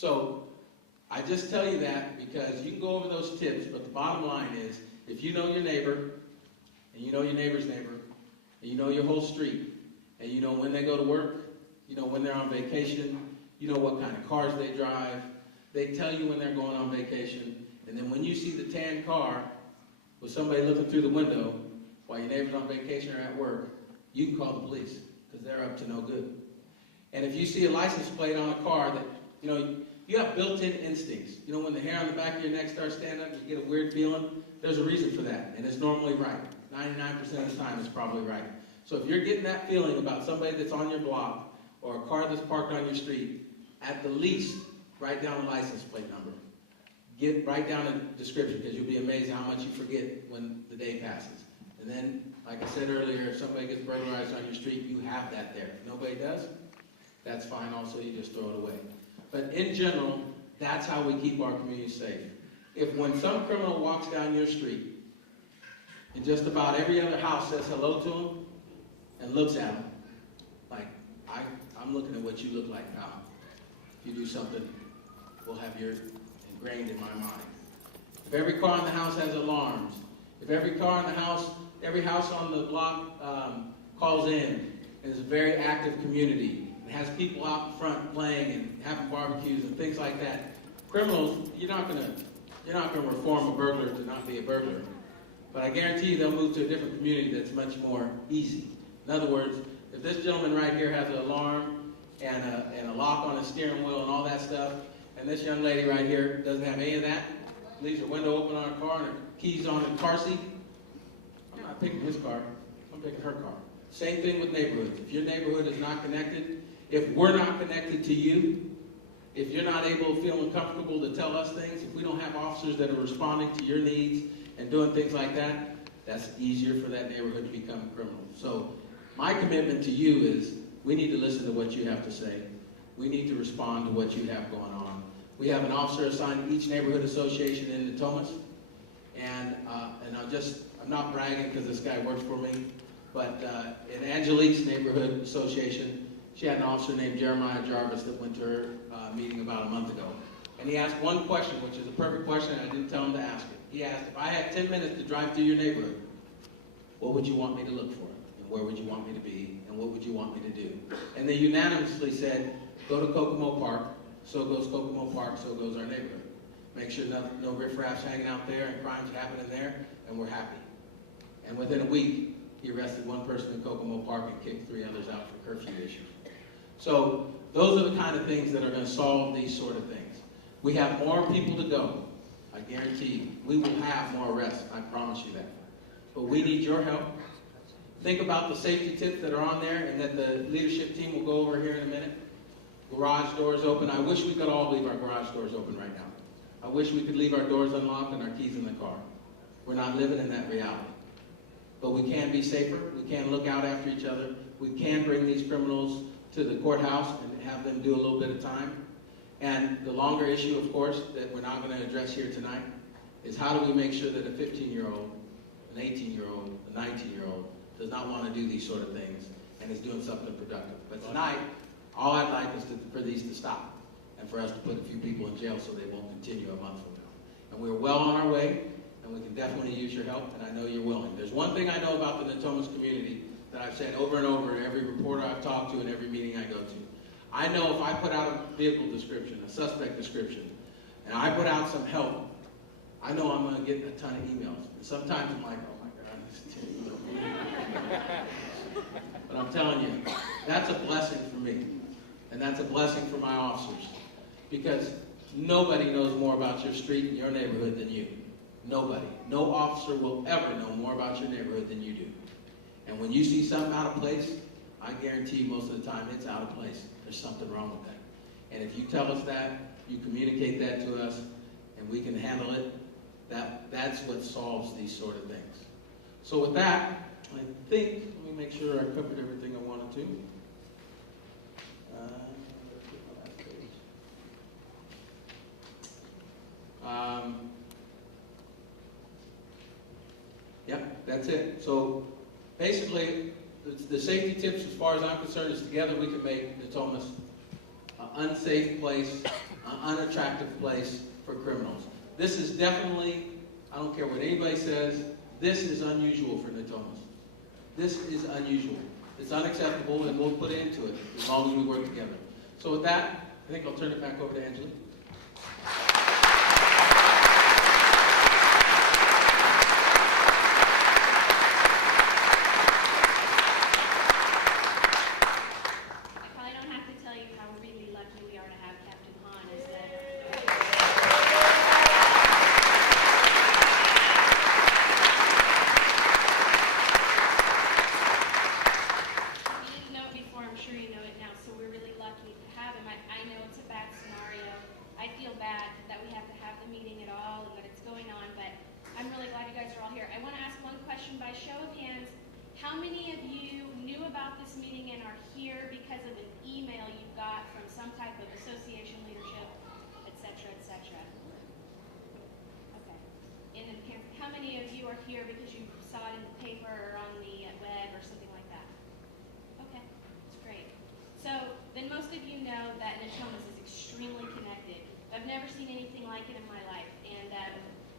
So I just tell you that because you can go over those tips, but the bottom line is, if you know your neighbor, and you know your neighbor's neighbor, and you know your whole street, and you know when they go to work, you know when they're on vacation, you know what kind of cars they drive, they tell you when they're going on vacation, and then when you see the tan car with somebody looking through the window while your neighbor's on vacation or at work, you can call the police because they're up to no good. And if you see a license plate on a car that, you know, you have built-in instincts. You know, when the hair on the back of your neck starts standing up, you get a weird feeling. There's a reason for that, and it's normally right. 99% of the time, it's probably right. So if you're getting that feeling about somebody that's on your block or a car that's parked on your street, at the least, write down a license plate number. Write down a description, because you'll be amazed how much you forget when the day passes. And then, like I said earlier, if somebody gets burglarized on your street, you have that there. If nobody does, that's fine also, you just throw it away. But in general, that's how we keep our community safe. If when some criminal walks down your street, and just about every other house says hello to him and looks at him, like, I'm looking at what you look like, pal. If you do something, we'll have your ingrained in my mind. If every car in the house has alarms, if every car in the house, every house on the block calls in, and is a very active community, and has people out in front playing and having barbecues and things like that, criminals, you're not gonna reform a burglar to not be a burglar. But I guarantee you they'll move to a different community that's much more easy. In other words, if this gentleman right here has an alarm and a lock on his steering wheel and all that stuff, and this young lady right here doesn't have any of that, leaves her window open on her car and her keys on her car seat, I'm not picking his car, I'm picking her car. Same thing with neighborhoods. If your neighborhood is not connected, if we're not connected to you, if you're not able to feel comfortable to tell us things, if we don't have officers that are responding to your needs and doing things like that, that's easier for that neighborhood to become a criminal. So my commitment to you is we need to listen to what you have to say. We need to respond to what you have going on. We have an officer assigned to each neighborhood association in Natomas. And I'm not bragging because this guy works for me, but in Angelique's neighborhood association, she had an officer named Jeremiah Jarvis that went to her meeting about a month ago. And he asked one question, which is a perfect question, and I didn't tell him to ask it. He asked, if I had 10 minutes to drive through your neighborhood, what would you want me to look for? And where would you want me to be? And what would you want me to do? And they unanimously said, go to Kokomo Park, so goes Kokomo Park, so goes our neighborhood. Make sure no riffraff's hanging out there and crime's happening there, and we're happy. And within a week, he arrested one person in Kokomo Park and kicked 3 others out for curfew issues. So those are the kind of things that are going to solve these sort of things. We have more people to go. I guarantee you. We will have more arrests. I promise you that. But we need your help. Think about the safety tips that are on there and that the leadership team will go over here in a minute. Garage doors open. I wish we could all leave our garage doors open right now. I wish we could leave our doors unlocked and our keys in the car. We're not living in that reality. But we can be safer. We can look out after each other. We can bring these criminals to the courthouse and have them do a little bit of time. And the longer issue, of course, that we're not going to address here tonight is how do we make sure that a 15-year-old, an 18-year-old, a 19-year-old does not want to do these sort of things and is doing something productive. But tonight, all I'd like is for these to stop and for us to put a few people in jail so they won't continue a month from now. And we're well on our way, and we can definitely use your help, and I know you're willing. There's one thing I know about the Natomas community that I've said over and over to every reporter I've talked to and every meeting I go to. I know if I put out a vehicle description, a suspect description, and I put out some help, I know I'm going to get a ton of emails. And sometimes I'm like, oh my God, this is But I'm telling you, that's a blessing for me. And that's a blessing for my officers. Because nobody knows more about your street and your neighborhood than you. Nobody. No officer will ever know more about your neighborhood than you do. And when you see something out of place, I guarantee most of the time it's out of place. There's something wrong with that. And if you tell us that, you communicate that to us, and we can handle it, that's what solves these sort of things. So with that, I think, let me make sure I covered everything I wanted to. Yep, that's it. So basically, the safety tips, as far as I'm concerned, is together we can make Natomas an unsafe place, unattractive place for criminals. This is definitely, I don't care what anybody says, this is unusual for Natomas. This is unusual. It's unacceptable, and we'll put into it as long as we work together. So with that, I think I'll turn it back over to Angelique. I probably don't have to tell you how really lucky we are to have Captain Hahn as the I'm sure you know it now, so we're really lucky to have him. I know it's a bad scenario. I feel bad that we have to have the meeting at all and that it's going on, but I'm really glad you guys are all here. I want to ask one question by show of hands. How many of you knew about this meeting and are here because of an email you got from some type of association leadership, et cetera, et cetera? Okay. And then how many of you are here because you saw it in the paper or on the web or something like that? Okay. Great. So then most of you know that Natomas is extremely connected. I've never seen anything like it in my life, and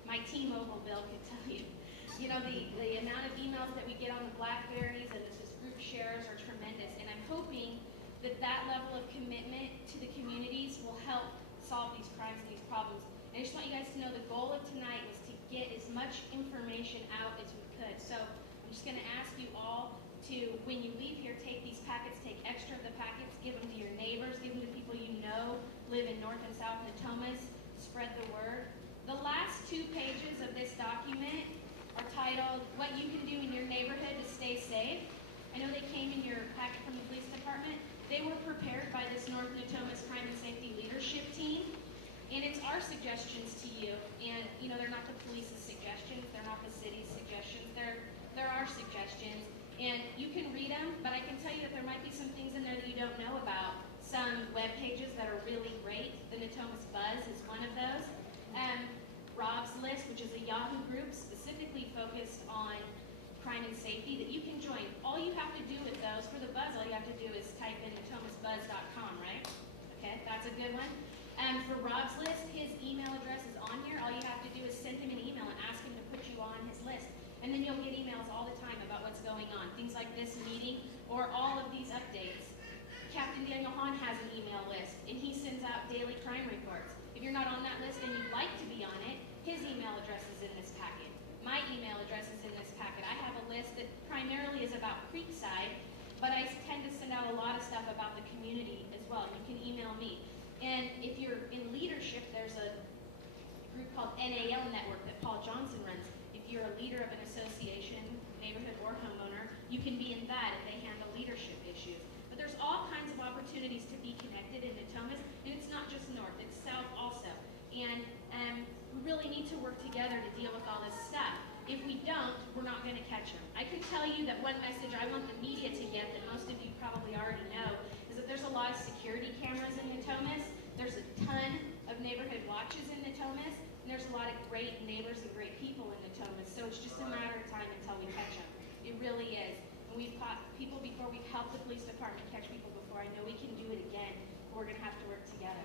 my T-Mobile bill could tell you. You know, the amount of emails that we get on the Blackberries and this group shares are tremendous, and I'm hoping that that level of commitment to the communities will help solve these crimes and these problems. And I just want you guys to know the goal of tonight was to get as much information out as we could. So I'm just going to ask you all to, when you leave here, take these packets, take extra of the packets, give them to your neighbors, give them to people you know live in North and South Natomas, spread the word. The last 2 pages of this document are titled, What You Can Do in Your Neighborhood to Stay Safe. I know they came in your packet from the police department. They were prepared by this North Natomas Crime and Safety Leadership Team, and it's our suggestions to you. And, you know, they're not the police's suggestions, they're not the city's suggestions, they're our suggestions. And you can read them, but I can tell you that there might be some things in there that you don't know about. Some web pages that are really great. The Natomas Buzz is one of those. Rob's List, which is a Yahoo group specifically focused on crime and safety that you can join. All you have to do with those, for the Buzz, all you have to do is type in natomasbuzz.com, right? Okay, that's a good one. For Rob's List, his email address is on here. All you have to do is send him an email and ask him to put you on his list. And then you'll get emails all the time about what's going on. Things like this meeting or all of these updates. Captain Daniel Hahn has an email list, and he sends out daily crime reports. If you're not on that list and you'd like to be on it, his email address is in this packet. My email address is in this packet. I have a list that primarily is about Creekside, but I tend to send out a lot of stuff about the community as well. You can email me. And if you're in leadership, there's a group called NAL Network that Paul Johnson runs. If you're a leader of an association, neighborhood, or homeowner, you can be in that if they handle leadership issues. But there's all kinds of opportunities to be connected in Natomas, and it's not just north, it's south also. And we really need to work together to deal with all this stuff. If we don't, we're not going to catch them. I can tell you that one message I want the media to get that most of you probably already know is that there's a lot of security cameras in Natomas. There's a ton of neighborhood watches in Natomas, and there's a lot of great neighbors and great people in Natomas. So it's just a matter of time until we catch them. It really is. And we've caught people before. We've helped the police department catch people before. I know we can do it again. We're going to have to work together.